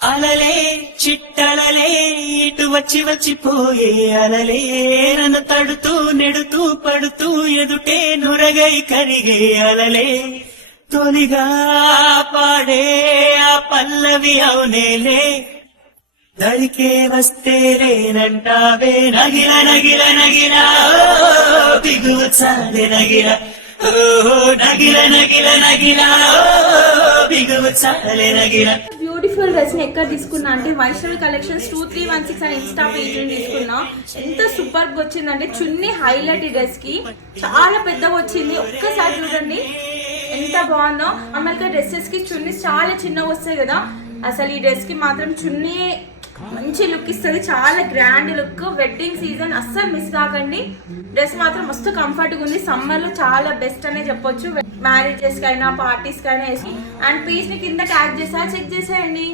అలలే చిట్టలలే ఇటు వచ్చి వచ్చిపోయే అలలే నన్ను తడుతూ నెడుతూ పడుతూ ఎదుటే నురగై కరిగే అలలే తొలిగా పాడే ఆ పల్లవి అవునేలే దడికే వస్తేలేనంటావే నగిల నగిల నగిల బిగువ చాలే నగిల నగిల నగిల నగిల బిగువ చాలే నగిల. బ్యూటిఫుల్ డ్రెస్ ని ఎక్కడ తీసుకున్నా అంటే వైష్ణవి కలెక్షన్స్ 2316 అని ఇన్స్టా పేజ్ నుండి తీసుకున్నా. ఎంత సూపర్ గా వచ్చిందంటే చున్నీ హైలైట్ ఈ డ్రెస్ కి చాలా పెద్దగా వచ్చింది. ఒక్కసారి చూడండి ఎంత బాగుందో. అమ్మల్గా డ్రెస్సెస్ కి చున్నీ చాలా చిన్నగా వస్తాయి కదా, అసలు ఈ డ్రెస్ కి మాత్రం చున్నీ మంచి లుక్ ఇస్తుంది. చాలా గ్రాండ్ లుక్. వెడ్డింగ్ సీజన్ అస్సలు మిస్ కాకండి. డ్రెస్ మాత్రం మస్తు కంఫర్ట్ గా ఉంది. సమ్మర్ లో చాలా బెస్ట్ అనే చెప్పొచ్చు. మ్యారేజెస్ కైనా పార్టీస్ కైనా వేసి. అండ్ పీస్ ని కింద ట్యాగ్ చేసా, చెక్ చేసేయండి.